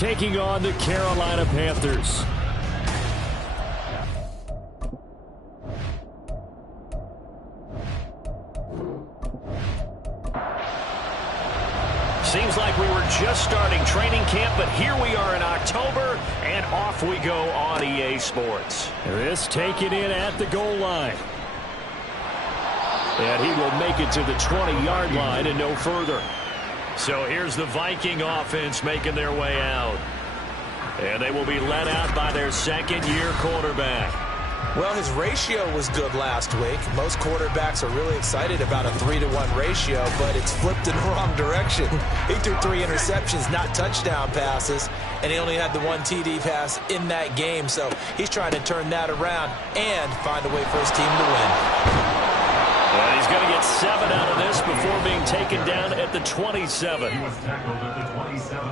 taking on the Carolina Panthers. Seems like we were just starting training camp, but here we are in October, and off we go on EA Sports. This taken in at the goal line. And he will make it to the 20-yard line and no further. So here's the Viking offense making their way out. And they will be led out by their second-year quarterback. Well, his ratio was good last week. Most quarterbacks are really excited about a 3-to-1 ratio, but it's flipped in the wrong direction. He threw 3 interceptions, not touchdown passes, and he only had the 1 TD pass in that game. So he's trying to turn that around and find a way for his team to win. And he's going to get 7 out of this before being taken down at the 27.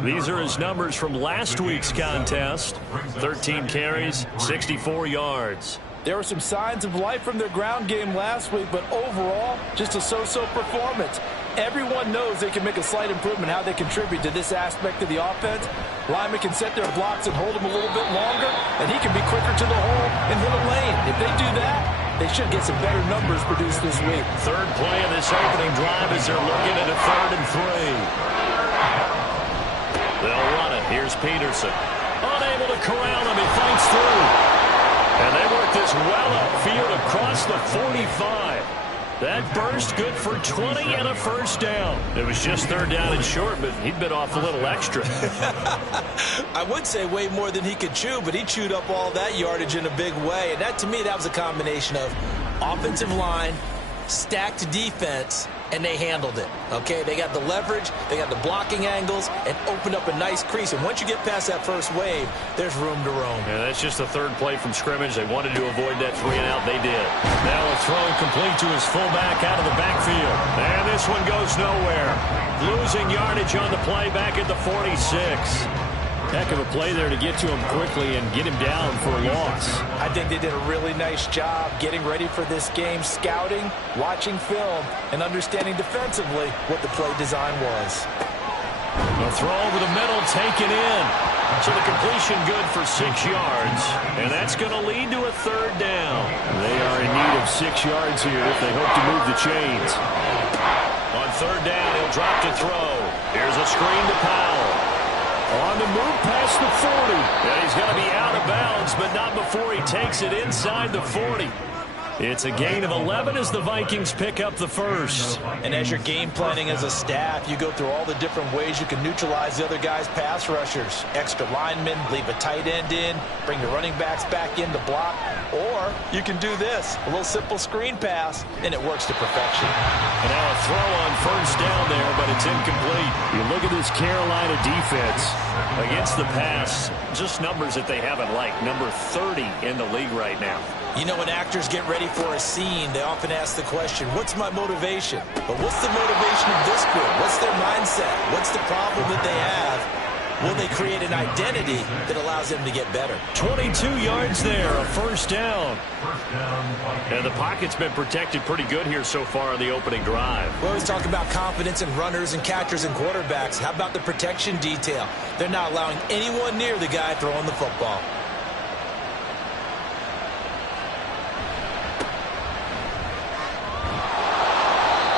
These are his numbers from last week's contest. 13 carries, 64 yards. There were some signs of life from their ground game last week, but overall, just a so-so performance. Everyone knows they can make a slight improvement how they contribute to this aspect of the offense. Linemen can set their blocks and hold them a little bit longer, and he can be quicker to the hole and hit a lane. If they do that, they should get some better numbers produced this week. Third play of this opening drive as they're looking at a 3rd and 3. They'll run it. Here's Peterson. Unable to corral him. He fights through. And they work this well upfield across the 45. That burst good for 20 and a first down. It was just 3rd down and short, but he'd been off a little extra. I would say way more than he could chew, but he chewed up all that yardage in a big way. And that, to me, that was a combination of offensive line, stacked defense, and they handled it. Okay, they got the leverage, they got the blocking angles, and opened up a nice crease. And once you get past that first wave, there's room to roam. Yeah, that's just the 3rd play from scrimmage. They wanted to avoid that 3 and out. They did. Now a throw complete to his fullback out of the backfield. And this one goes nowhere. Losing yardage on the play back at the 46. Heck of a play there to get to him quickly and get him down for a loss. I think they did a really nice job getting ready for this game, scouting, watching film, and understanding defensively what the play design was. A throw over the middle, taken in. So the completion good for 6 yards, and that's going to lead to a 3rd down. They are in need of 6 yards here if they hope to move the chains. On 3rd down, he'll drop to throw. Here's a screen to Powell. On the move past the 40. And he's going to be out of bounds, but not before he takes it inside the 40. It's a gain of 11 as the Vikings pick up the first. And as you're game planning as a staff, you go through all the different ways you can neutralize the other guy's pass rushers. Extra linemen, leave a tight end in, bring your running backs back in to block. Or you can do this, a little simple screen pass, and it works to perfection. And now a throw on 1st down there, but it's incomplete. You look at this Carolina defense against the pass, just numbers that they haven't liked. Number 30 in the league right now. You know, when actors get ready for a scene, they often ask the question, what's my motivation? But what's the motivation of this group? What's their mindset? What's the problem that they have? Will they create an identity that allows them to get better? 22 yards there, a 1st down. And the pocket's been protected pretty good here so far in the opening drive. We always talk about confidence in runners and catchers and quarterbacks. How about the protection detail? They're not allowing anyone near the guy throwing the football.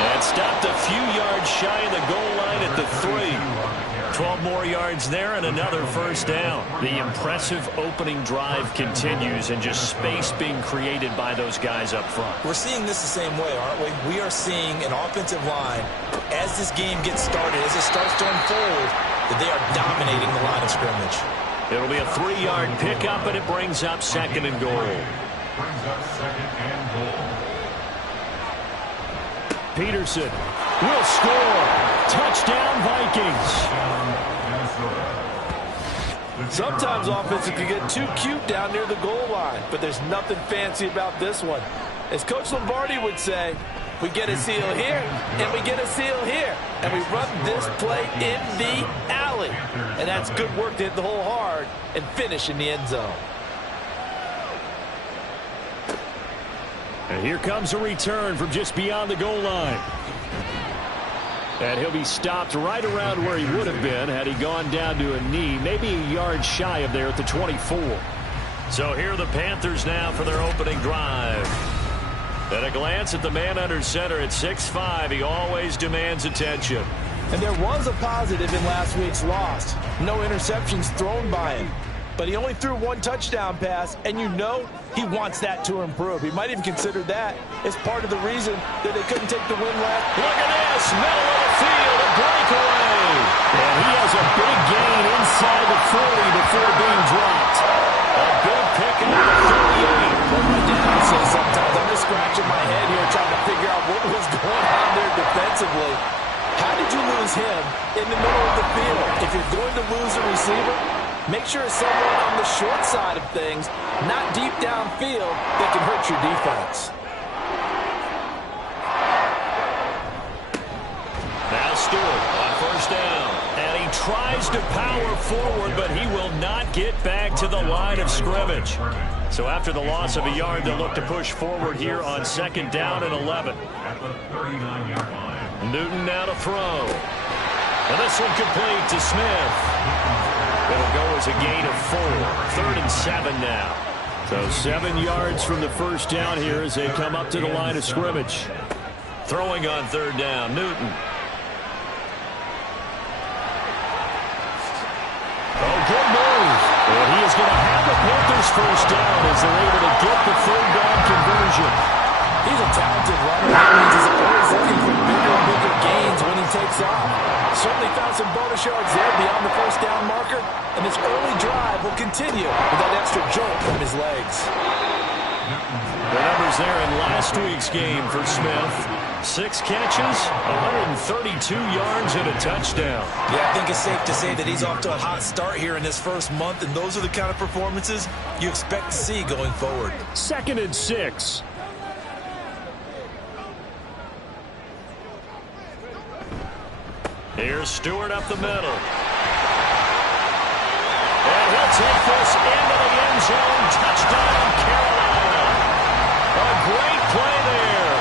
And stopped a few yards shy of the goal line at the 3. 12 more yards there and another 1st down. The impressive opening drive continues and just space being created by those guys up front. We're seeing this the same way, aren't we? We are seeing an offensive line, as this game gets started, as it starts to unfold, that they are dominating the line of scrimmage. It'll be a 3-yard pickup, and it brings up 2nd and goal. Peterson will score. Touchdown, Vikings. Sometimes offenses can get too cute down near the goal line, but there's nothing fancy about this one. As Coach Lombardi would say, we get a seal here, and we get a seal here, and we run this play in the alley. And that's good work to hit the hole hard and finish in the end zone. And here comes a return from just beyond the goal line. And he'll be stopped right around where he would have been had he gone down to a knee, maybe a yard shy of there at the 24. So here are the Panthers now for their opening drive. At a glance at the man under center at 6'5", he always demands attention. And there was a positive in last week's loss. No interceptions thrown by him. But he only threw one touchdown pass, and you know he wants that to improve. He might even consider that as part of the reason that they couldn't take the win last. Look at this, middle of the field, a breakaway. And he has a big gain inside the 40 before being dropped. A good pick at the 38. What my dad would say sometimes, I'm just scratching my head here trying to figure out what was going on there defensively. How did you lose him in the middle of the field? If you're going to lose a receiver, make sure it's someone on the short side of things, not deep downfield, that can hurt your defense. Now Stewart on first down. And he tries to power forward, but he will not get back to the line of scrimmage. So after the loss of a yard, they'll look to push forward here on second down and 11. Newton now to throw. And this one complete to Smith. It'll go as a gain of 4. 3rd and 7 now. So 7 yards from the first down here as they come up to the line of scrimmage. Throwing on 3rd down, Newton. Oh, good move. And he is going to have the Panthers first down as they're able to get the 3rd down conversion. He's a talented runner. That means he's always looking for bigger and bigger gains when he takes off. Certainly found some bonus yards there beyond the first down marker. And this early drive will continue with that extra jolt from his legs. The numbers there in last week's game for Smith. 6 catches, 132 yards, and a touchdown. Yeah, I think it's safe to say that he's off to a hot start here in this first month, and those are the kind of performances you expect to see going forward. 2nd and 6. Here's Stewart up the middle. And he'll take this into the end zone. Touchdown, Carolina. A great play there.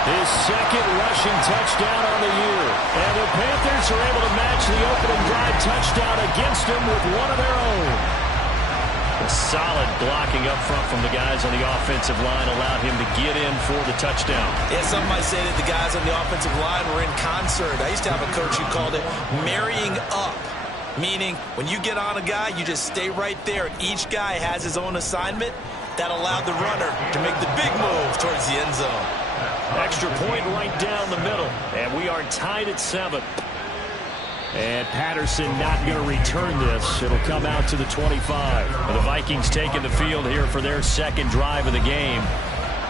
His 2nd rushing touchdown on the year. And the Panthers are able to match the opening drive touchdown against him with one of their own. A solid blocking up front from the guys on the offensive line allowed him to get in for the touchdown. Yeah, some might say that the guys on the offensive line were in concert. I used to have a coach who called it marrying up, meaning when you get on a guy, you just stay right there. Each guy has his own assignment. That allowed the runner to make the big move towards the end zone. Extra point right down the middle, and we are tied at 7. And Patterson not going to return this. It'll come out to the 25. The Vikings taking the field here for their 2nd drive of the game.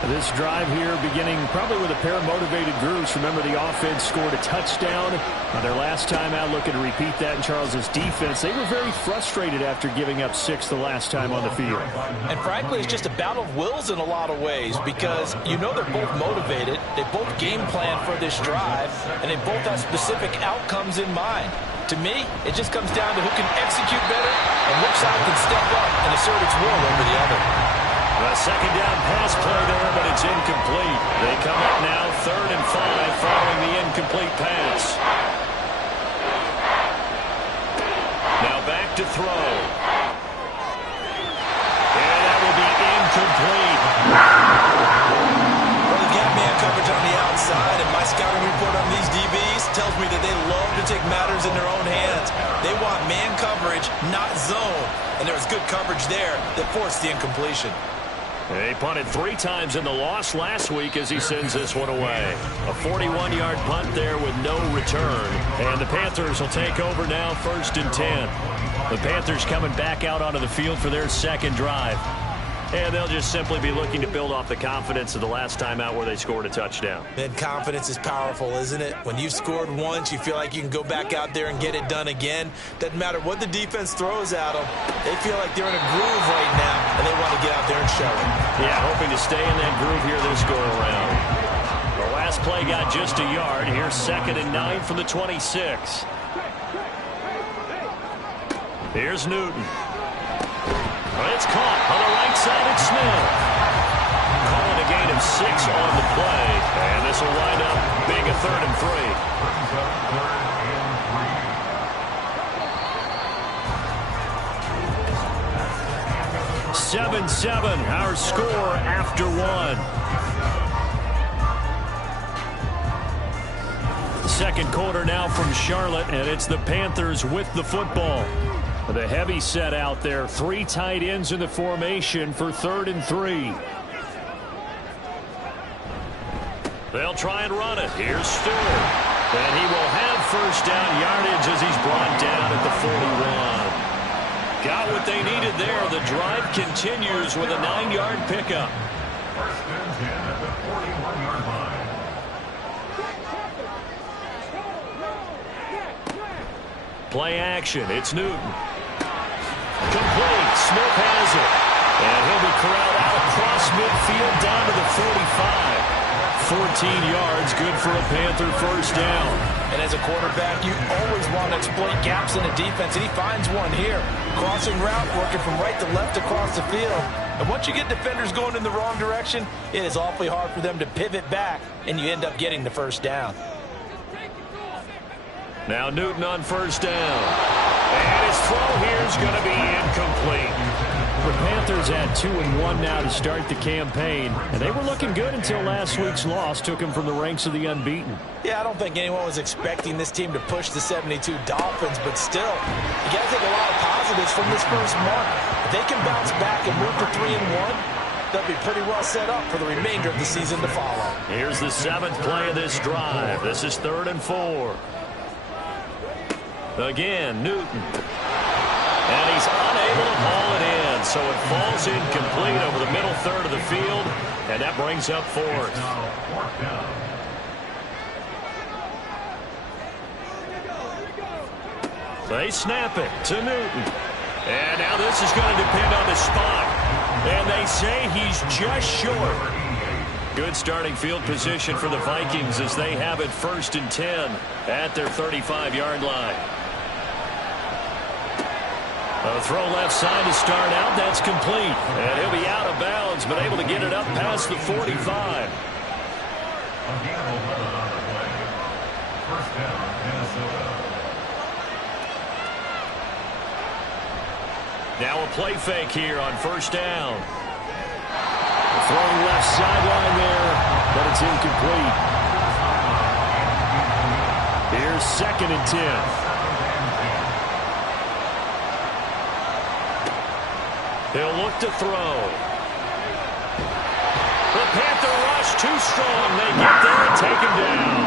This drive here beginning probably with a pair of motivated groups. Remember, the offense scored a touchdown on their last time out, looking to repeat that in Charles's defense. They were very frustrated after giving up 6 the last time on the field. And frankly, it's just a battle of wills in a lot of ways because you know they're both motivated. They both game plan for this drive, and they both have specific outcomes in mind. To me, it just comes down to who can execute better and which side can step up and assert its will over the other. A 2nd down pass play there, but it's incomplete. They come up now 3rd and 5 following the incomplete pass. Now back to throw. And that will be incomplete. Well, they got man coverage on the outside, and my scouting report on these DBs tells me that they love to take matters in their own hands. They want man coverage, not zone. And there was good coverage there that forced the incompletion. They punted 3 times in the loss last week as he sends this one away. A 41-yard punt there with no return. And the Panthers will take over now 1st and 10. The Panthers coming back out onto the field for their 2nd drive. And they'll just simply be looking to build off the confidence of the last time out where they scored a touchdown. Man, confidence is powerful, isn't it? When you've scored once, you feel like you can go back out there and get it done again. Doesn't matter what the defense throws at them. They feel like they're in a groove right now, and they want to get out there and show it. Yeah, hoping to stay in that groove here this go-around. The last play got just a yard. Here's 2nd and 9 from the 26. Here's Newton. It's caught on the right side. It's Smith. Calling a gain of 6 on the play. And this will wind up being a 3rd and 3. 7-7, our score after 1. Second quarter now from Charlotte, and it's the Panthers with the football. With a heavy set out there, 3 tight ends in the formation for 3rd and 3. They'll try and run it. Here's Stewart. And he will have first down yardage as he's brought down at the 41. Got what they needed there. The drive continues with a 9-yard pickup. First and 10 at the 41-yard line. Play action. It's Newton. Complete. Smith has it. And he'll be corralled out across midfield down to the 45. 14 yards, good for a Panther first down. And as a quarterback, you always want to exploit gaps in the defense, and he finds one here. Crossing route, working from right to left across the field. And once you get defenders going in the wrong direction, it is awfully hard for them to pivot back, and you end up getting the first down. Now Newton on first down. And his throw here is going to be incomplete. The Panthers had 2-1 now to start the campaign, and they were looking good until last week's loss took them from the ranks of the unbeaten. Yeah, I don't think anyone was expecting this team to push the 72 Dolphins, but still, you got to take a lot of positives from this first month. If they can bounce back and move to 3-1, they'll be pretty well set up for the remainder of the season to follow. Here's the 7th play of this drive. This is 3rd and 4. Again, Newton. And he's unable to haul it in, so it falls incomplete over the middle third of the field, and that brings up 4th. They snap it to Newton. And now this is going to depend on the spot. And they say he's just short. Good starting field position for the Vikings as they have it 1st and 10 at their 35-yard line. A throw left side to start out. That's complete. And he'll be out of bounds, but able to get it up past the 45. First down, Minnesota. Now a play fake here on first down. Throwing left sideline there, but it's incomplete. Here's 2nd and 10. He'll look to throw. The Panther rush too strong. They get there and take him down.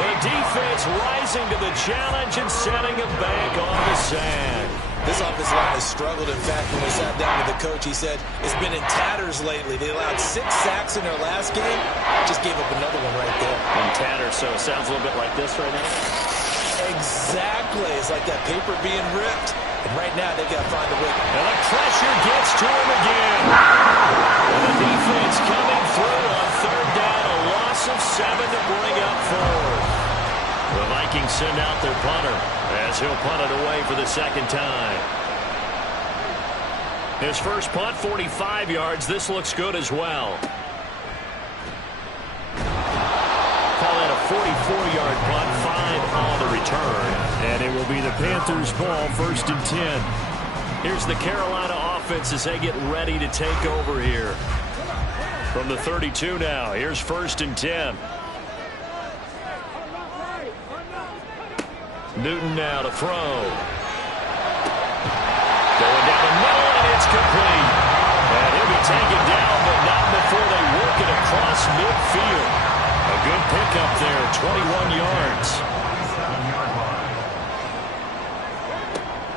The defense rising to the challenge and setting him back on the sand. This offensive line has struggled. In fact, when we sat down with the coach, he said it's been in tatters lately. They allowed 6 sacks in their last game. Just gave up another one right there. In tatters, so it sounds a little bit like this right now. Exactly. It's like that paper being ripped. And right now, they've got to find a way. And the pressure gets to him again. And the defense coming through on 3rd down. A loss of 7 to bring up 4. The Vikings send out their punter as he'll punt it away for the 2nd time. His first punt, 45 yards. This looks good as well. Call that a 44-yard punt, 5 on the return. And it will be the Panthers' ball, 1st and 10. Here's the Carolina offense as they get ready to take over here. From the 32 now, here's 1st and 10. Newton now to throw. Going down the middle, and it's complete. And he'll be taken down, but not before they work it across midfield. A good pickup there, 21 yards.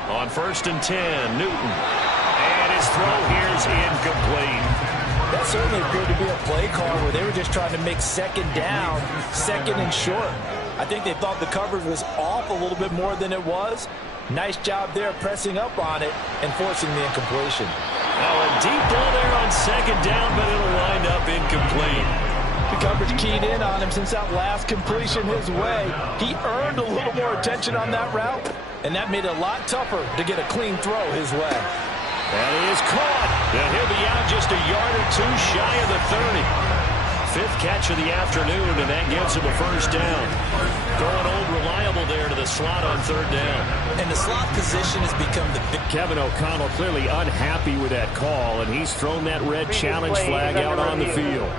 On 1st and 10, Newton. And his throw here is incomplete. That certainly appeared to be a play call where they were just trying to make 2nd down, 2nd and short. I think they thought the coverage was off a little bit more than it was. Nice job there pressing up on it and forcing the incompletion. Now a deep ball there on 2nd down, but it'll wind up incomplete. The coverage keyed in on him since that last completion his way. He earned a little more attention on that route, and that made it a lot tougher to get a clean throw his way. That is caught. And he'll be out just a yard or two shy of the 30. Fifth catch of the afternoon, and that gives him a first down. Throwing old reliable there to the slot on third down. And the slot position has become the big... Kevin O'Connell clearly unhappy with that call, and he's thrown that red challenge flag out on the field.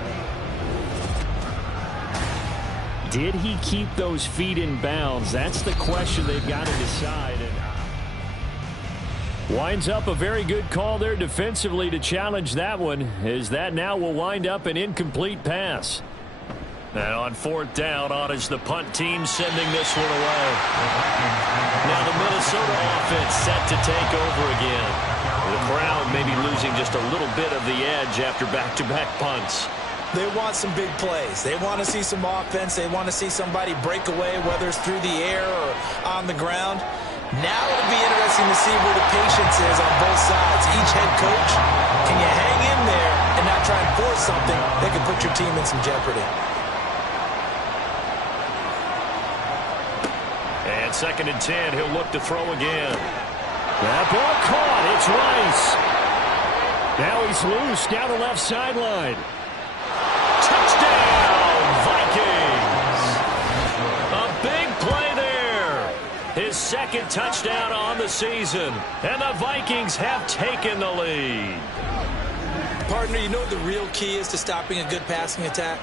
Did he keep those feet in bounds? That's the question they've got to decide. Winds up a very good call there defensively to challenge that one, as that now will wind up an incomplete pass. And on fourth down, on is the punt team sending this one away. Now the Minnesota offense set to take over again. The crowd maybe losing just a little bit of the edge after back-to-back punts. They want some big plays. They want to see some offense. They want to see somebody break away, whether it's through the air or on the ground. Now it'll be interesting to see where the patience is on both sides. Each head coach, can you hang in there and not try and force something that could put your team in some jeopardy? And 2nd and 10, he'll look to throw again. That ball caught. It's Rice. Now he's loose down the left sideline. Touchdown, Vikings. A big play there. His second touchdown on the season. And the Vikings have taken the lead. Partner, you know what the real key is to stopping a good passing attack?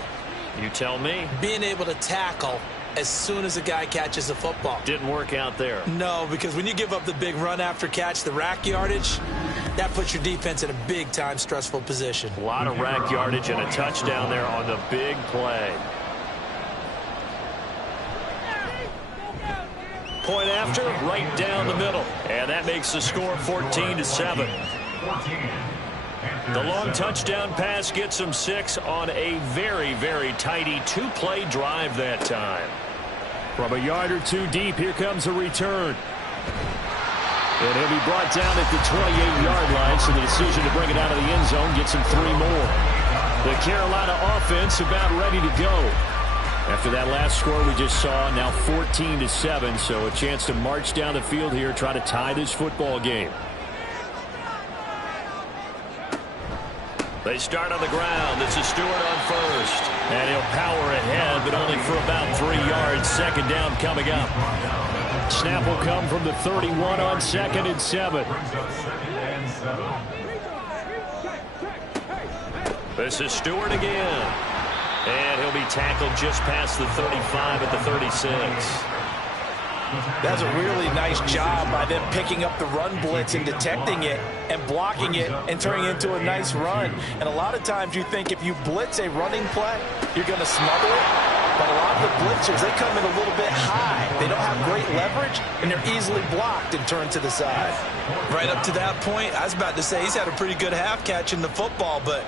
You tell me. Being able to tackle as soon as a guy catches the football. Didn't work out there. No, because when you give up the big run after catch, the rack yardage, that puts your defense in a big-time stressful position. A lot of rack yardage and a touchdown there on the big play. Point after, right down the middle. And that makes the score 14-7. The long touchdown pass gets him 6 on a very, very tidy 2-play drive that time. From a yard or two deep, here comes a return. And he'll be brought down at the 28-yard line, so the decision to bring it out of the end zone gets him 3 more. The Carolina offense about ready to go. After that last score we just saw, now 14-7, so a chance to march down the field here, try to tie this football game. They start on the ground. This is Stewart on first. And he'll power ahead, but only for about 3 yards. Second down coming up. Snap will come from the 31 on 2nd and 7. This is Stewart again. And he'll be tackled just past the 35 at the 36. That's a really nice job by them picking up the run blitz and detecting it and blocking it and turning it into a nice run. And a lot of times you think if you blitz a running play, you're going to smother it. But a lot of the blitzers, they come in a little bit high. They don't have great leverage, and they're easily blocked and turned to the side. Right up to that point, I was about to say he's had a pretty good half catching the football, but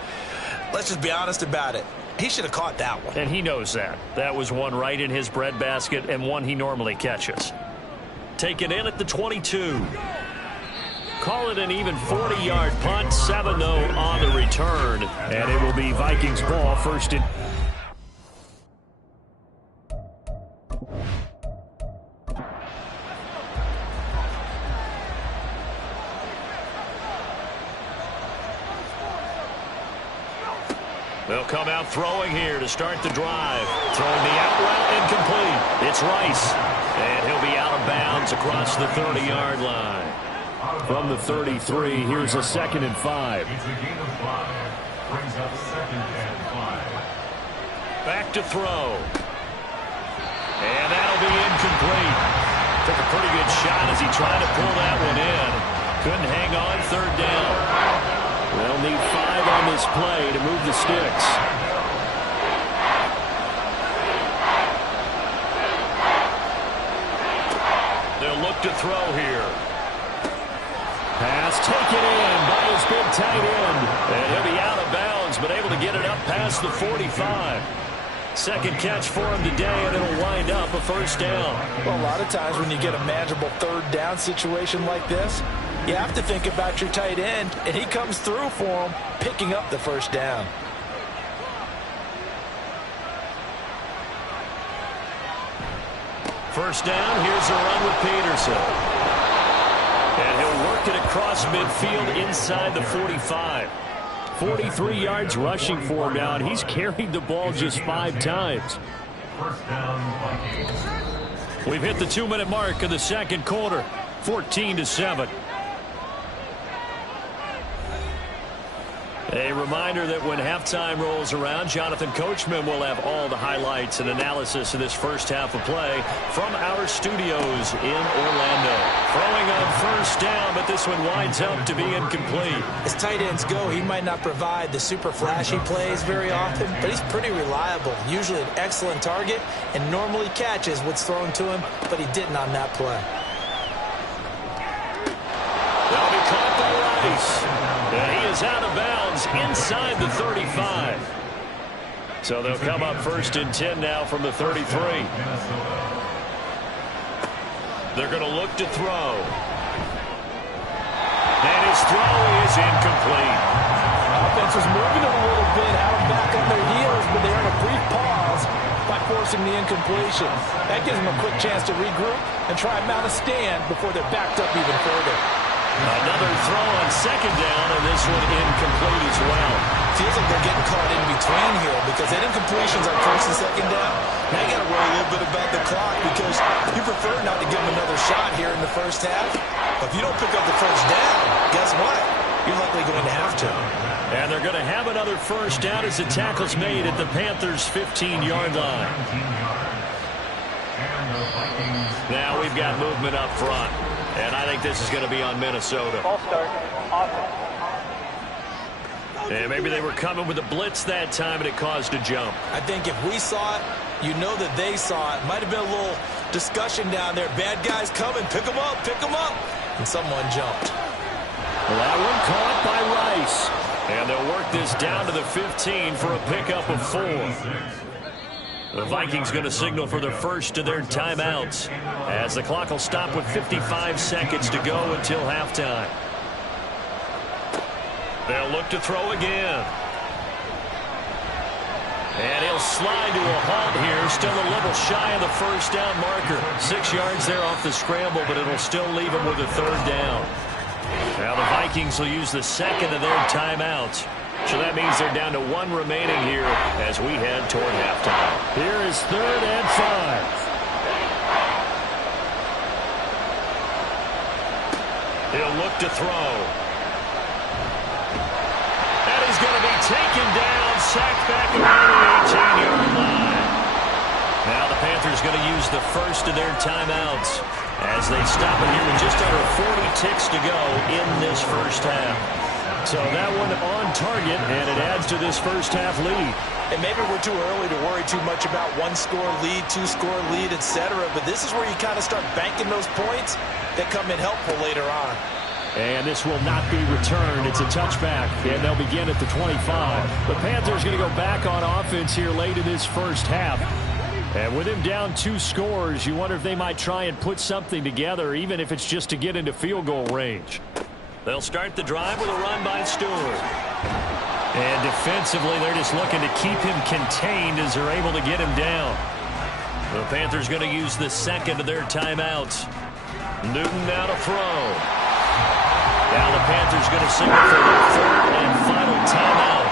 let's just be honest about it. He should have caught that one. And he knows that. That was one right in his breadbasket and one he normally catches. Taken in at the 22. Call it an even 40-yard punt. 7, though, on the return. And it will be Vikings ball first and... They'll come out throwing here to start the drive. Throwing the out route incomplete. It's Rice. And he'll be out of bounds across the 30-yard line. From the 33, here's a 2nd and 5. It's a gain of 5. Brings up 2nd and 5. Back to throw. And that'll be incomplete. Took a pretty good shot as he tried to pull that one in. Couldn't hang on. 3rd down. They'll need 5 on this play to move the sticks. They'll look to throw here. Pass taken in by his big tight end. And he'll be out of bounds, but able to get it up past the 45. Second catch for him today, and it'll wind up a first down. Well, a lot of times when you get a manageable 3rd down situation like this, you have to think about your tight end, and he comes through for him, picking up the first down. First down, here's a run with Peterson. And he'll work it across across midfield inside the 45. 43 yards rushing for him now, and he's carried the ball just 5 times. First down, Vikings. We've hit the 2-minute mark of the second quarter, 14-7. A reminder that when halftime rolls around, Jonathan Coachman will have all the highlights and analysis of this first half of play from our studios in Orlando. Throwing on first down, but this one winds up to be incomplete. As tight ends go, he might not provide the super flashy plays very often, but he's pretty reliable. Usually an excellent target and normally catches what's thrown to him, but he didn't on that play. They'll be caught by Rice. And he is out of bounds inside the 35. So they'll come up first and 10 now from the 33. They're going to look to throw. And his throw is incomplete. Offense was moving a little bit, out back on their heels, but they earn a brief pause by forcing the incompletion. That gives them a quick chance to regroup and try and mount a stand before they're backed up even further. Another throw on second down, and this one incomplete as well. Feels like they're getting caught in between here because that incompletion's on first and second down. Now you got to worry a little bit about the clock because you prefer not to give them another shot here in the first half. But if you don't pick up the first down, guess what? You're likely going to have to. And they're going to have another first down as the tackle's made at the Panthers' 15-yard line. Now we've got movement up front. And I think this is going to be on Minnesota. Ball start. And maybe they were coming with a blitz that time, and it caused a jump. I think if we saw it, you know that they saw it. Might have been a little discussion down there. Bad guys coming. Pick them up. Pick them up. And someone jumped. Well, that one caught by Rice. And they'll work this down to the 15 for a pickup of 4. The Vikings going to signal for the first of their timeouts as the clock will stop with 55 seconds to go until halftime. They'll look to throw again. And he'll slide to a halt here, still a little shy of the first down marker. 6 yards there off the scramble, but it'll still leave him with a third down. Now the Vikings will use the second of their timeouts. So that means they're down to 1 remaining here as we head toward halftime. Here is 3rd and 5. He'll look to throw. And he's going to be taken down, sacked back around the 18-yard line. Now the Panthers going to use the first of their timeouts as they stop it here with just under 40 ticks to go in this first half. So that one on target, and it adds to this first half lead. And maybe we're too early to worry too much about 1-score lead, 2-score lead, etc. But this is where you kind of start banking those points that come in helpful later on. And this will not be returned. It's a touchback, and they'll begin at the 25. The Panthers going to go back on offense here late in this first half. And with him down 2 scores, you wonder if they might try and put something together, even if it's just to get into field goal range. They'll start the drive with a run by Stewart. And defensively, they're just looking to keep him contained as they're able to get him down. The Panthers going to use the second of their timeouts. Newton now to throw. Now the Panthers going to signal for their 3rd and final timeout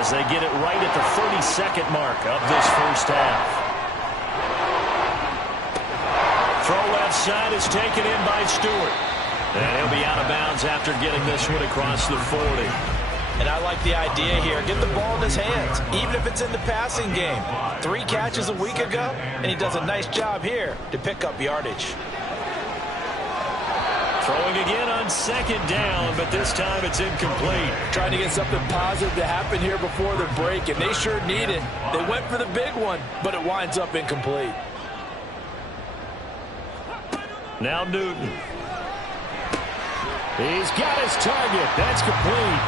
as they get it right at the 32nd mark of this first half. Throw left side is taken in by Stewart. And he'll be out of bounds after getting this one across the 40. And I like the idea here. Get the ball in his hands, even if it's in the passing game. 3 catches a week ago, and he does a nice job here to pick up yardage. Throwing again on second down, but this time it's incomplete. Trying to get something positive to happen here before the break, and they sure need it. They went for the big one, but it winds up incomplete. Now Newton. He's got his target. That's complete.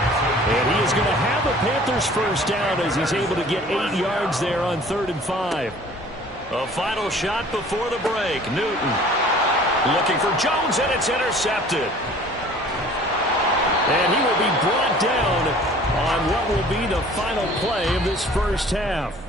And he is going to have a Panthers first down as he's able to get 8 yards there on 3rd and 5. A final shot before the break. Newton looking for Jones, and it's intercepted. And he will be brought down on what will be the final play of this first half.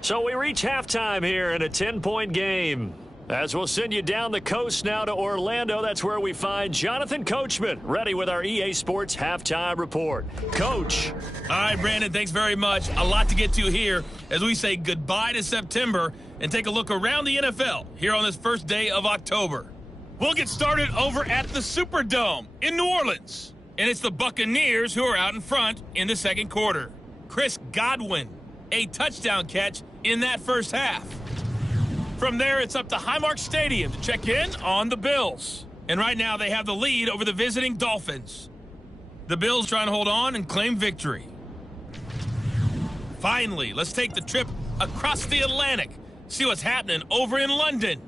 So we reach halftime here in a 10-point game. As we'll send you down the coast now to Orlando, that's where we find Jonathan Coachman, ready with our EA Sports Halftime Report. Coach. All right, Brandon, thanks very much. A lot to get to here as we say goodbye to September and take a look around the NFL here on this first day of October. We'll get started over at the Superdome in New Orleans. And it's the Buccaneers who are out in front in the second quarter. Chris Godwin, a touchdown catch in that first half. From there, it's up to Highmark Stadium to check in on the Bills. And right now, they have the lead over the visiting Dolphins. The Bills trying to hold on and claim victory. Finally, let's take the trip across the Atlantic, see what's happening over in London.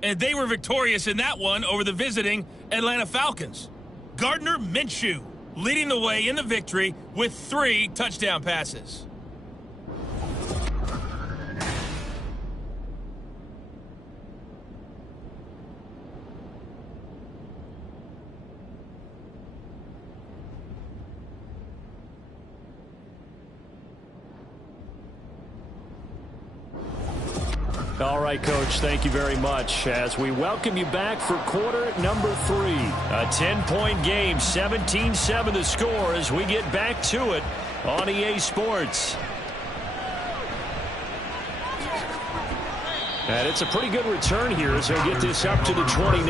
And they were victorious in that one over the visiting Atlanta Falcons. Gardner Minshew leading the way in the victory with 3 touchdown passes. All right, Coach, thank you very much as we welcome you back for quarter number 3. A 10-point game, 17-7 the score as we get back to it on EA Sports. And it's a pretty good return here as they'll get this up to the 29.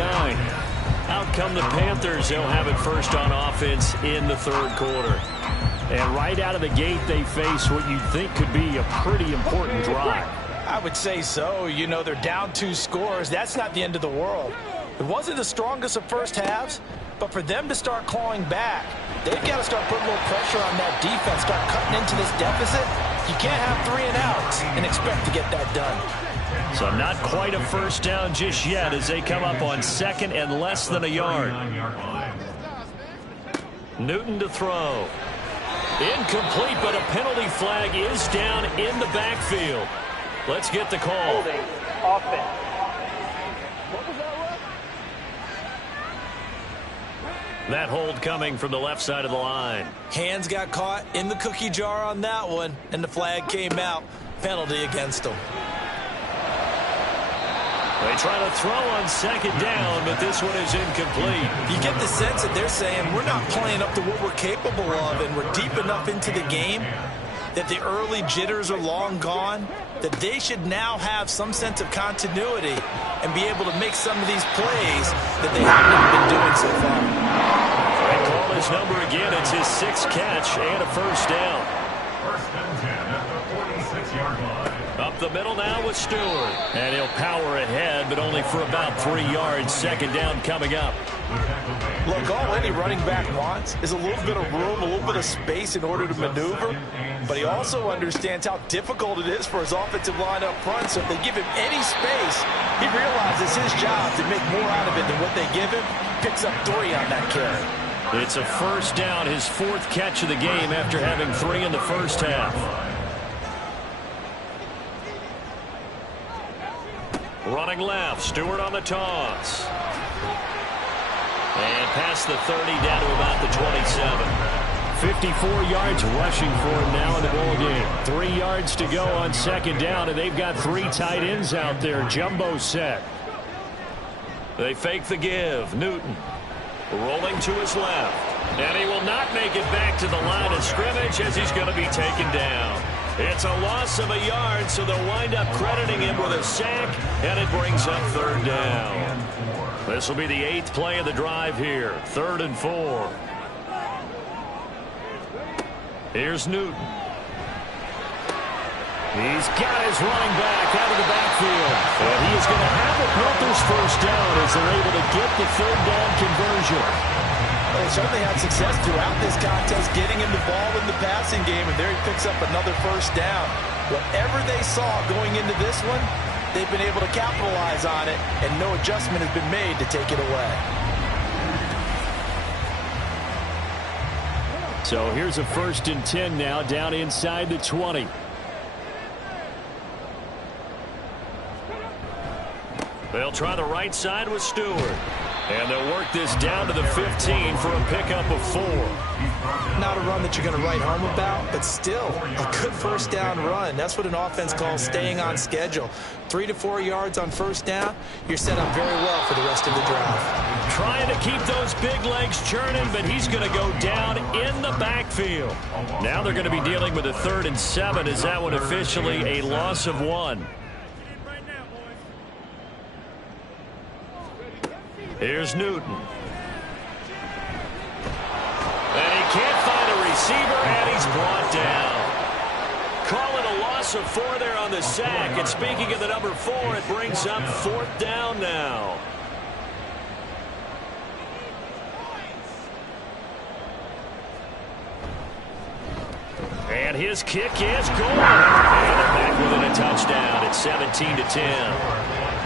Out come the Panthers. They'll have it first on offense in the third quarter. And right out of the gate, they face what you'd think could be a pretty important drive. I would say so. You know, they're down 2 scores. That's not the end of the world. It wasn't the strongest of first halves, but for them to start clawing back, they've got to start putting a little pressure on that defense, start cutting into this deficit. You can't have 3 and outs and expect to get that done. So not quite a first down just yet as they come up on second and less than a yard. Newton to throw. Incomplete, but a penalty flag is down in the backfield. Let's get the call. Holding offense. That hold coming from the left side of the line. Hands got caught in the cookie jar on that one, and the flag came out. Penalty against them. They try to throw on second down, but this one is incomplete. You get the sense that they're saying we're not playing up to what we're capable of, and we're deep enough into the game that the early jitters are long gone, that they should now have some sense of continuity and be able to make some of these plays that they haven't been doing so far. They call his number again. It's his 6th catch and a first down. First and 10 at the 46-yard line. Up the middle now with Stewart. And he'll power ahead, but only for about 3 yards. Second down coming up. Look, all any running back wants is a little bit of room, a little bit of space in order to maneuver, but he also understands how difficult it is for his offensive line up front, so if they give him any space, he realizes his job to make more out of it than what they give him, picks up 3 on that carry. It's a first down, his 4th catch of the game after having 3 in the first half. Running left, Stewart on the toss. And past the 30, down to about the 27. 54 yards rushing for him now in the ballgame. 3 yards to go on second down, and they've got 3 tight ends out there. Jumbo set. They fake the give. Newton rolling to his left. And he will not make it back to the line of scrimmage as he's going to be taken down. It's a loss of a yard, so they'll wind up crediting him with a sack, and it brings up third down. This will be the 8th play of the drive here. 3rd and 4. Here's Newton. He's got his running back out of the backfield. And he is going to have the Panthers first down as they're able to get the third down conversion. They certainly had success throughout this contest getting him the ball in the passing game, and there he picks up another first down. Whatever they saw going into this one, they've been able to capitalize on it, and no adjustment has been made to take it away. So here's a 1st and 10 now down inside the 20. They'll try the right side with Stewart. And they'll work this down to the 15 for a pickup of 4. Not a run that you're going to write home about, but still a good first down run. That's what an offense calls staying on schedule. 3 to 4 yards on first down, you're set up very well for the rest of the drive. Trying to keep those big legs churning, but he's going to go down in the backfield. Now they're going to be dealing with a 3rd and 7. Is that one officially a loss of 1? Here's Newton. And he can't find a receiver, and he's brought down. Call it a loss of 4 there on the sack. And speaking of the number 4, it brings up 4th down now. And his kick is good. And they're back within a touchdown at 17-10.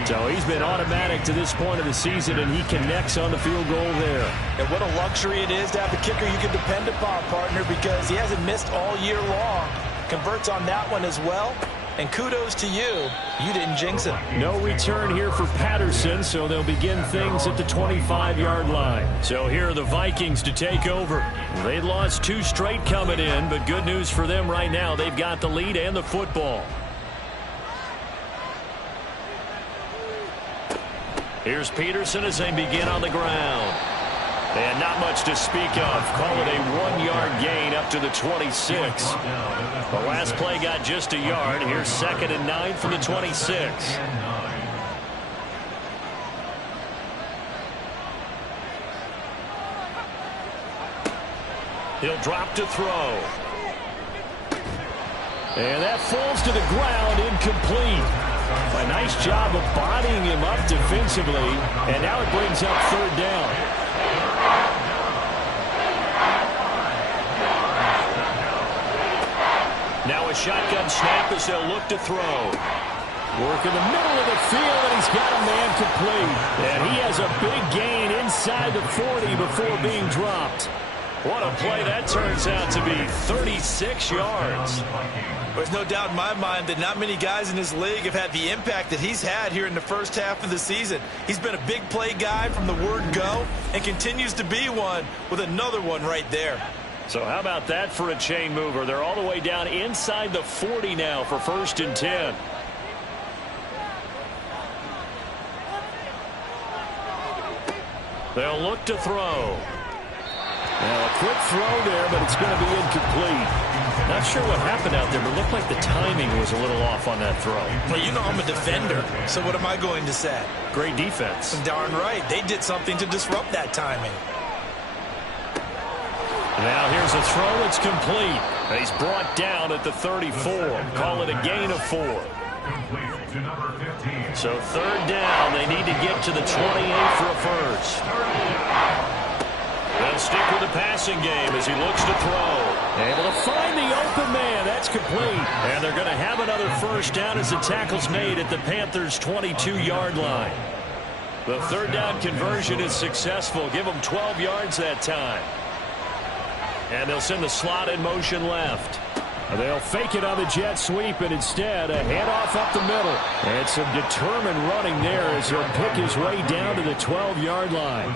So he's been automatic to this point of the season, and he connects on the field goal there. And what a luxury it is to have a kicker you can depend upon, partner, because he hasn't missed all year long. Converts on that one as well. And kudos to you. You didn't jinx him. No return here for Patterson, so they'll begin things at the 25-yard line. So here are the Vikings to take over. They lost 2 straight coming in, but good news for them right now. They've got the lead and the football. Here's Peterson as they begin on the ground. And not much to speak of. Call it a 1-yard gain up to the 26. The last play got just a yard. Here's 2nd and 9 from the 26. He'll drop to throw. And that falls to the ground, incomplete. A nice job of bodying him up defensively, and now it brings up 3rd down. Now a shotgun snap as they'll look to throw. Work in the middle of the field, and he's got a man complete. And he has a big gain inside the 40 before being dropped. What a play that turns out to be, 36 yards. There's no doubt in my mind that not many guys in this league have had the impact that he's had here in the first half of the season. He's been a big play guy from the word go and continues to be one with another one right there. So how about that for a chain mover? They're all the way down inside the 40 now for 1st and 10. They'll look to throw. Now a quick throw there, but it's going to be incomplete. Not sure what happened out there, but it looked like the timing was a little off on that throw. Well, you know I'm a defender, so what am I going to say? Great defense. Darn right. They did something to disrupt that timing. Now here's a throw. It's complete. He's brought down at the 34. Call it a gain of 4. So 3rd down. They need to get to the 28 for a first. They'll stick with the passing game as he looks to throw. Able to find the open man. That's complete. And they're going to have another first down as the tackle's made at the Panthers' 22-yard line. The 3rd down conversion is successful. Give them 12 yards that time. And they'll send the slot in motion left. They'll fake it on the jet sweep, and instead a handoff up the middle. And some determined running there as he'll pick his way down to the 12-yard line.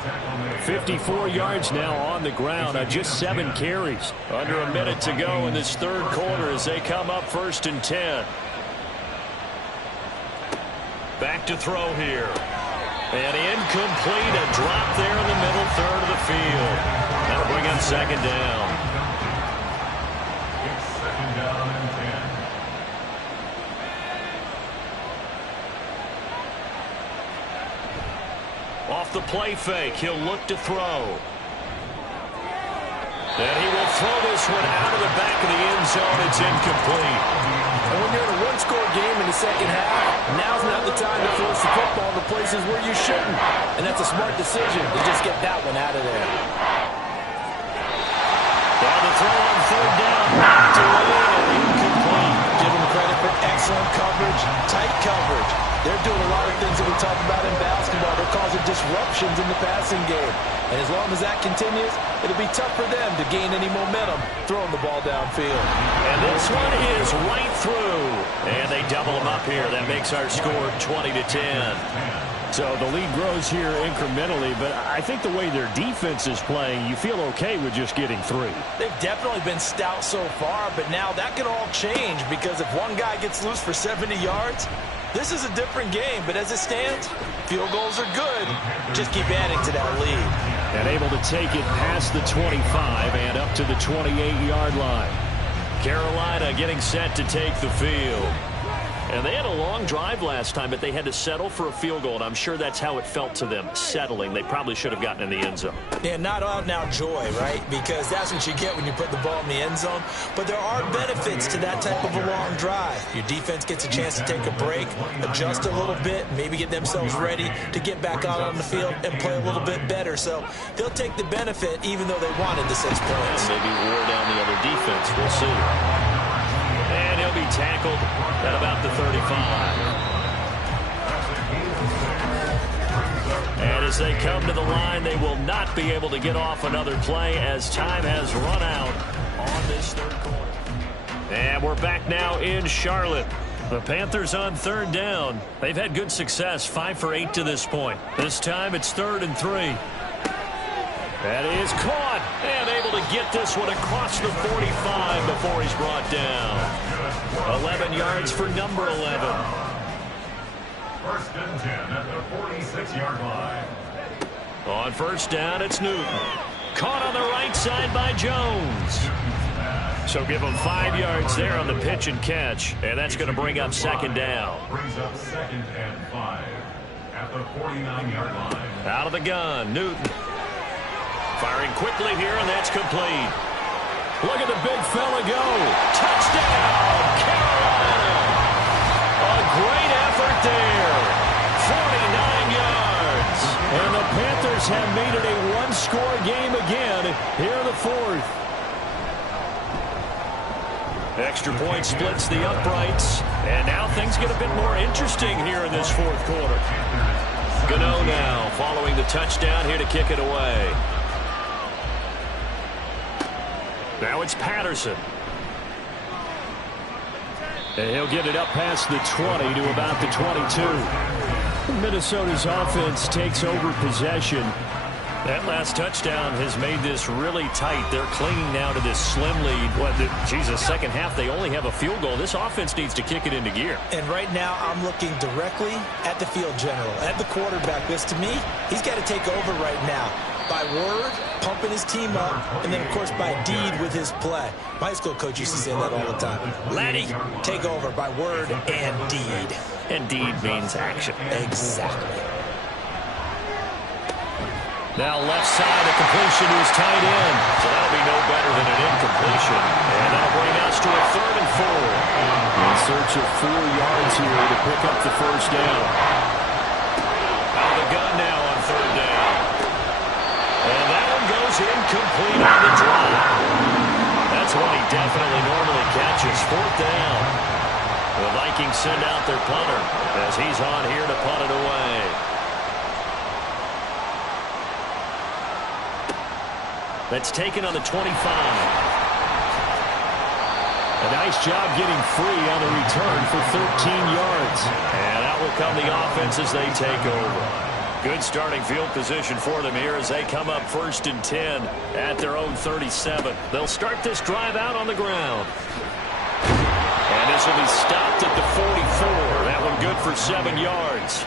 54 yards now on the ground on just 7 carries. Under a minute to go in this 3rd quarter as they come up 1st and 10. Back to throw here. And incomplete, a drop there in the middle 3rd of the field. That'll bring up 2nd down. Off the play fake, he'll look to throw. And he will throw this one out of the back of the end zone. It's incomplete. And when you're in a one-score game in the second half, now's not the time to force the football to places where you shouldn't. And that's a smart decision to just get that one out of there. Down the throw on 3rd down. Knocked away and incomplete. Give them credit for excellent coverage, tight coverage. They're doing a lot of things that we talk about in basketball. They're causing disruptions in the passing game. And as long as that continues, it'll be tough for them to gain any momentum throwing the ball downfield. And this one is right through. And they double them up here. That makes our score 20-10. So the lead grows here incrementally, but I think the way their defense is playing, you feel okay with just getting 3. They've definitely been stout so far, but now that could all change because if one guy gets loose for 70 yards, this is a different game. But as it stands, field goals are good. Just keep adding to that lead. And able to take it past the 25 and up to the 28-yard line. Carolina getting set to take the field. And they had a long drive last time, but they had to settle for a field goal, and I'm sure that's how it felt to them, settling. They probably should have gotten in the end zone. Yeah, not out now joy, right? Because that's what you get when you put the ball in the end zone. But there are benefits to that type of a long drive. Your defense gets a chance to take a break, adjust a little bit, maybe get themselves ready to get back out on the field and play a little bit better. So they'll take the benefit even though they wanted the 6 points. Maybe wore down the other defense. We'll see. And he'll be tackled at about the 35. And as they come to the line, they will not be able to get off another play as time has run out on this third quarter. And we're back now in Charlotte. The Panthers on 3rd down. They've had good success, 5 for 8 to this point. This time it's 3rd and 3. That is caught and able to get this one across the 45 before he's brought down. 11 yards for number 11. 1st and 10 at the 46-yard line. On 1st down, it's Newton. Caught on the right side by Jones. So give him 5 yards there on the pitch and catch, and that's going to bring up 2nd down. Brings up 2nd and 5 at the 49-yard line. Out of the gun, Newton. Firing quickly here, and that's complete. Look at the big fella go. Touchdown, Carolina. A great effort there. 49 yards. And the Panthers have made it a one-score game again here in the 4th. Extra point splits the uprights. And now things get a bit more interesting here in this 4th quarter. Gano now following the touchdown here to kick it away. Now it's Patterson. And he'll get it up past the 20 to about the 22. Minnesota's offense takes over possession. That last touchdown has made this really tight. They're clinging now to this slim lead. The second half, they only have a field goal. This offense needs to kick it into gear. And right now, I'm looking directly at the field general, at the quarterback. Because to me, he's got to take over right now. By word, pumping his team up, and then, of course, by deed with his play. My high school coach used to say that all the time. Laddie, take over by word and deed. And deed means action. Exactly. Now left side, a completion to his tight end. So that'll be no better than an incompletion. And that'll bring us to a 3rd and 4. In search of 4 yards here to pick up the 1st down. Out of the gun now on 3rd down. And that one goes incomplete on the drive. That's one he definitely normally catches. 4th down. The Vikings send out their punter as he's on here to punt it away. That's taken on the 25. A nice job getting free on the return for 13 yards. And out will come the offense as they take over. Good starting field position for them here as they come up 1st and 10 at their own 37. They'll start this drive out on the ground. And this will be stopped at the 44. That one good for 7 yards.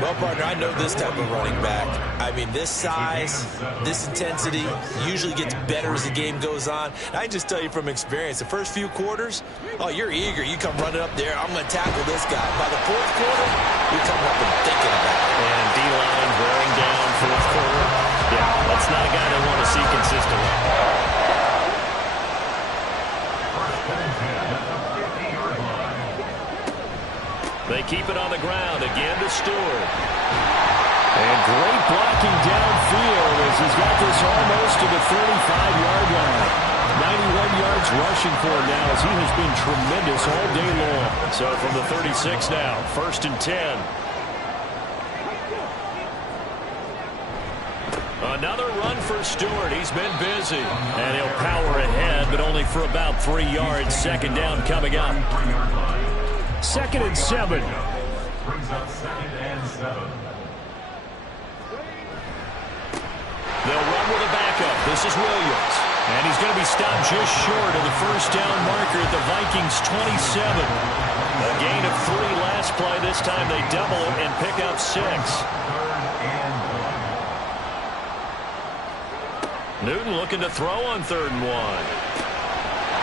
Well, partner, I know this type of running back. I mean, this size, this intensity usually gets better as the game goes on. I can just tell you from experience, the first few quarters, oh, you're eager. You come running up there, I'm going to tackle this guy. By the 4th quarter, you're coming up and thinking about it. And D-line wearing down 4th quarter. Yeah, that's not a guy they want to see consistently. They keep it on the ground again to Stewart. And great blocking downfield as he's got this almost to the 35-yard line. 91 yards rushing for him now as he has been tremendous all day long. So from the 36 now, 1st and 10. Another run for Stewart. He's been busy. And he'll power ahead, but only for about 3 yards. 2nd down coming up. 2nd and 7. Brings up 2nd and 7. This is Williams. And he's going to be stopped just short of the first down marker at the Vikings 27. A gain of 3 last play. This time they double it and pick up 6. Newton looking to throw on 3rd and 1.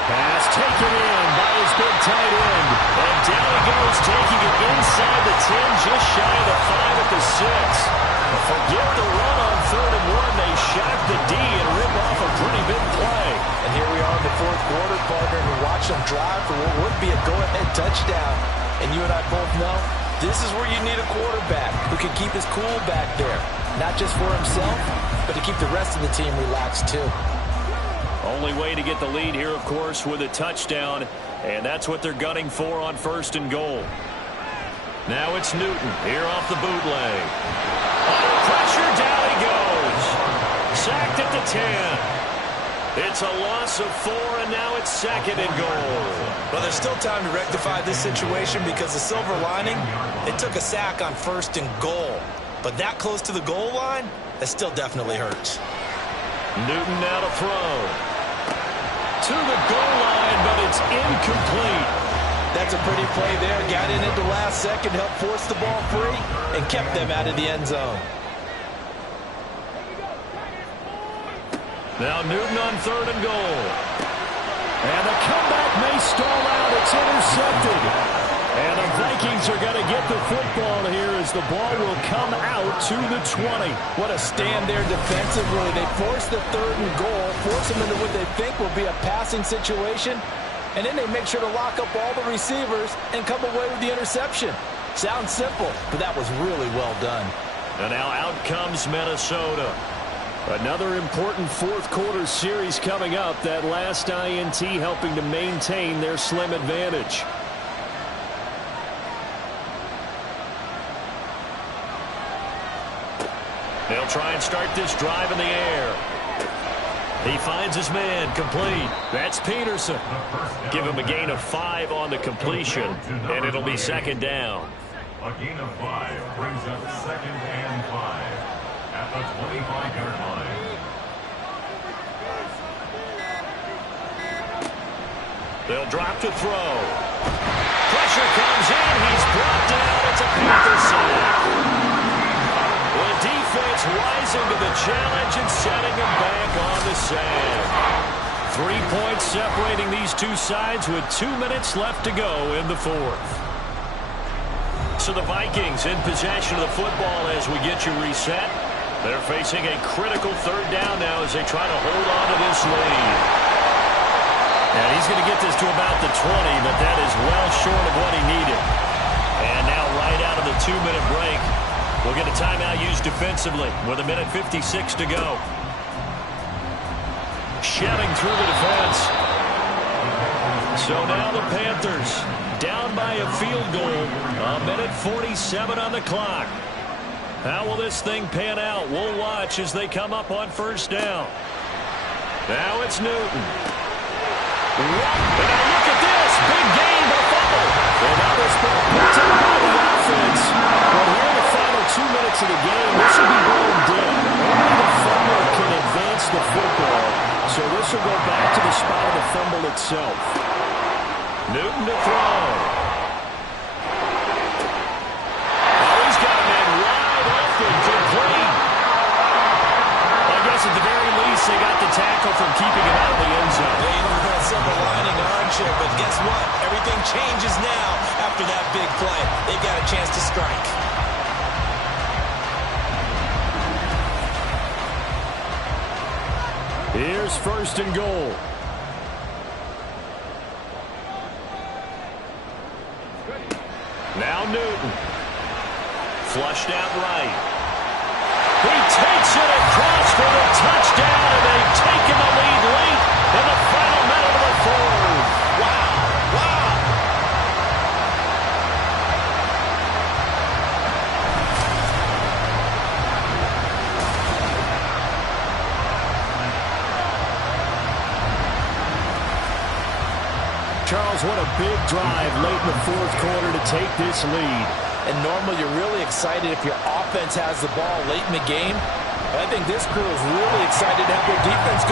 Pass taken in by his big tight end. And down he goes, taking it inside the 10, just shy of the 5 at the 6. Forget the run on 3rd and 1. They shock the D and rip off a pretty big play. And here we are in the 4th quarter, partner, and we watch them drive for what would be a go-ahead touchdown. And you and I both know this is where you need a quarterback who can keep his cool back there. Not just for himself, but to keep the rest of the team relaxed too. Only way to get the lead here, of course, with a touchdown. And that's what they're gunning for on 1st and goal. Now it's Newton here off the bootleg. Under pressure, down he goes. Sacked at the 10. It's a loss of 4, and now it's 2nd and goal. Well, there's still time to rectify this situation because the silver lining, it took a sack on 1st and goal. But that close to the goal line, that still definitely hurts. Newton now to throw. To the goal line, but it's incomplete. That's a pretty play there. Got in at the last second, helped force the ball free, and kept them out of the end zone. Now Newton on 3rd and goal. And the comeback may stall out. It's intercepted. And the Vikings are going to get the football here as the ball will come out to the 20. What a stand there defensively. They force the 3rd and goal, force them into what they think will be a passing situation, and then they make sure to lock up all the receivers and come away with the interception. Sounds simple, but that was really well done. And now out comes Minnesota. Another important 4th quarter series coming up. That last INT helping to maintain their slim advantage. They'll try and start this drive in the air. He finds his man, complete. That's Peterson. Give him a gain of 5 on the completion, and it'll be 2nd down. A gain of 5 brings up 2nd and 5 at the 25-yard line. They'll drop to throw. Pressure comes in. He's brought down. It's a Panther sack. The defense rising to the challenge and setting him back on the sack. 3 points separating these two sides with 2 minutes left to go in the 4th. So the Vikings in possession of the football as we get you reset. They're facing a critical 3rd down now as they try to hold on to this lead. And he's going to get this to about the 20, but that is well short of what he needed. And now right out of the 2-minute break, we'll get a timeout used defensively with 1:56 to go. Shelling through the defense. So now the Panthers down by a field goal. 1:47 on the clock. How will this thing pan out? We'll watch as they come up on 1st down. Now it's Newton. And now look at this. Big gain, but a fumble. And now this ball picked up by the offense. But here in the final 2 minutes of the game, this will be blown dead. Only the fumble can advance the football. So this will go back to the spot of the fumble itself. Newton to throw. Oh, he's got a man wide open, complete. I guess at the very least, they got the tackle from keeping him out of the end zone. Yeah, you know, we've got silver lining, aren't you? But guess what? Everything changes now after that big play. They've got a chance to strike. Here's 1st and goal. Now Newton. Flushed out right. He takes it across for the touchdown, and they've taken the lead late in the final minute of the 4th. Wow. Wow. Charles, what a big drive late in the 4th quarter to take this lead. And normally you're really excited if your offense has the ball late in the game. But I think this crew is really excited to have their defense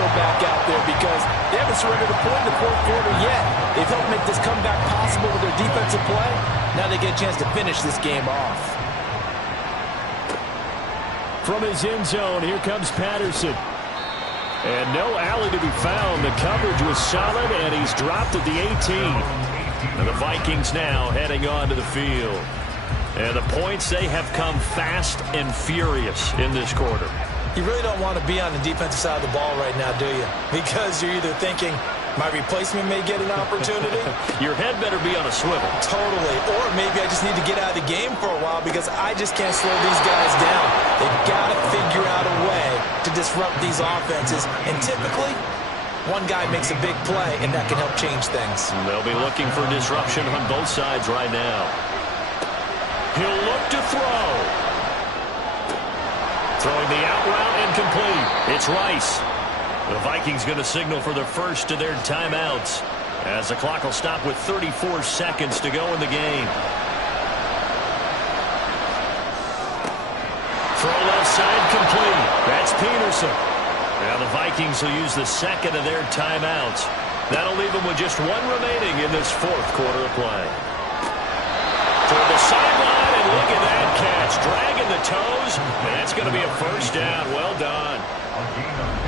surrender the point in the fourth quarter yet. They've helped make this comeback possible with their defensive play. Now they get a chance to finish this game off. From his end zone, here comes Patterson. And no alley to be found. The coverage was solid, and he's dropped at the 18. And the Vikings now heading onto the field. And the points, they have come fast and furious in this quarter. You really don't want to be on the defensive side of the ball right now, do you? Because you're either thinking, my replacement may get an opportunity. Your head better be on a swivel. Totally. Or maybe I just need to get out of the game for a while because I just can't slow these guys down. They've got to figure out a way to disrupt these offenses. And typically, one guy makes a big play, and that can help change things. They'll be looking for disruption on both sides right now. He'll look to throw. Throwing the out route incomplete. It's Rice. The Vikings going to signal for the first of their timeouts as the clock will stop with 34 seconds to go in the game. Throw left side complete. That's Peterson. Now the Vikings will use the second of their timeouts. That'll leave them with just one remaining in this fourth quarter of play. Toward the sideline, and look at that catch. Dragging the toes, and that's going to be a first down. Well done.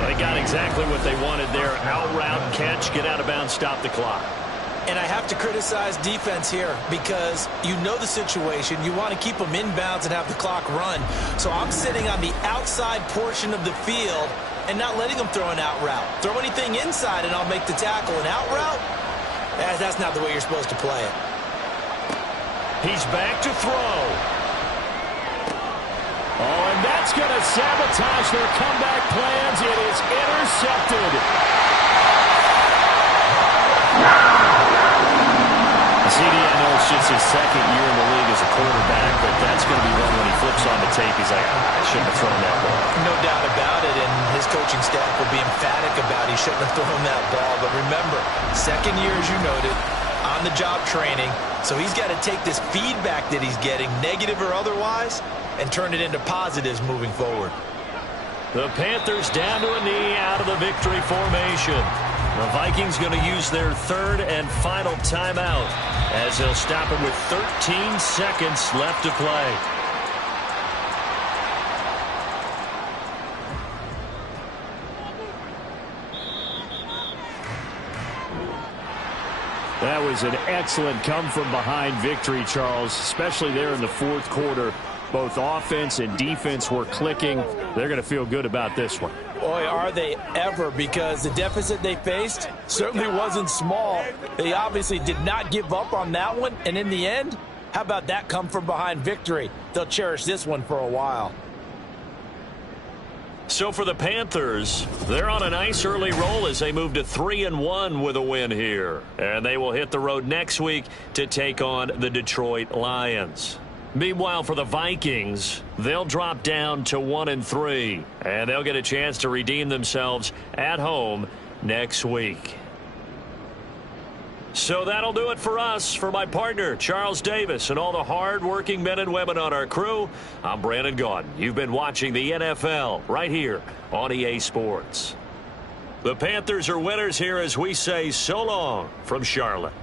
They got exactly what they wanted there. Out route, catch, get out of bounds, stop the clock. And I have to criticize defense here because you know the situation. You want to keep them inbounds and have the clock run. So I'm sitting on the outside portion of the field and not letting them throw an out route. Throw anything inside and I'll make the tackle. An out route? That's not the way you're supposed to play it. He's back to throw. Oh, and that's going to sabotage their comeback plans. It is intercepted. CD, I know it's just his second year in the league as a quarterback, but that's going to be one when he flips on the tape. He's like, I shouldn't have thrown that ball. No doubt about it, and his coaching staff will be emphatic about he shouldn't have thrown that ball. But remember, second year, as you noted, on-the-job training, so he's got to take this feedback that he's getting, negative or otherwise, and turn it into positives moving forward. The Panthers down to a knee out of the victory formation. The Vikings going to use their third and final timeout as they'll stop it with 13 seconds left to play. That was an excellent come-from-behind victory, Charles, especially there in the fourth quarter. Both offense and defense were clicking. They're going to feel good about this one. Boy, are they ever, because the deficit they faced certainly wasn't small. They obviously did not give up on that one, and in the end, how about that come-from-behind victory? They'll cherish this one for a while. So for the Panthers, they're on a nice early roll as they move to 3-1 with a win here. And they will hit the road next week to take on the Detroit Lions. Meanwhile, for the Vikings, they'll drop down to 1-3, and they'll get a chance to redeem themselves at home next week. So that'll do it for us. For my partner, Charles Davis, and all the hard-working men and women on our crew, I'm Brandon Gaudin. You've been watching the NFL right here on EA Sports. The Panthers are winners here as we say so long from Charlotte.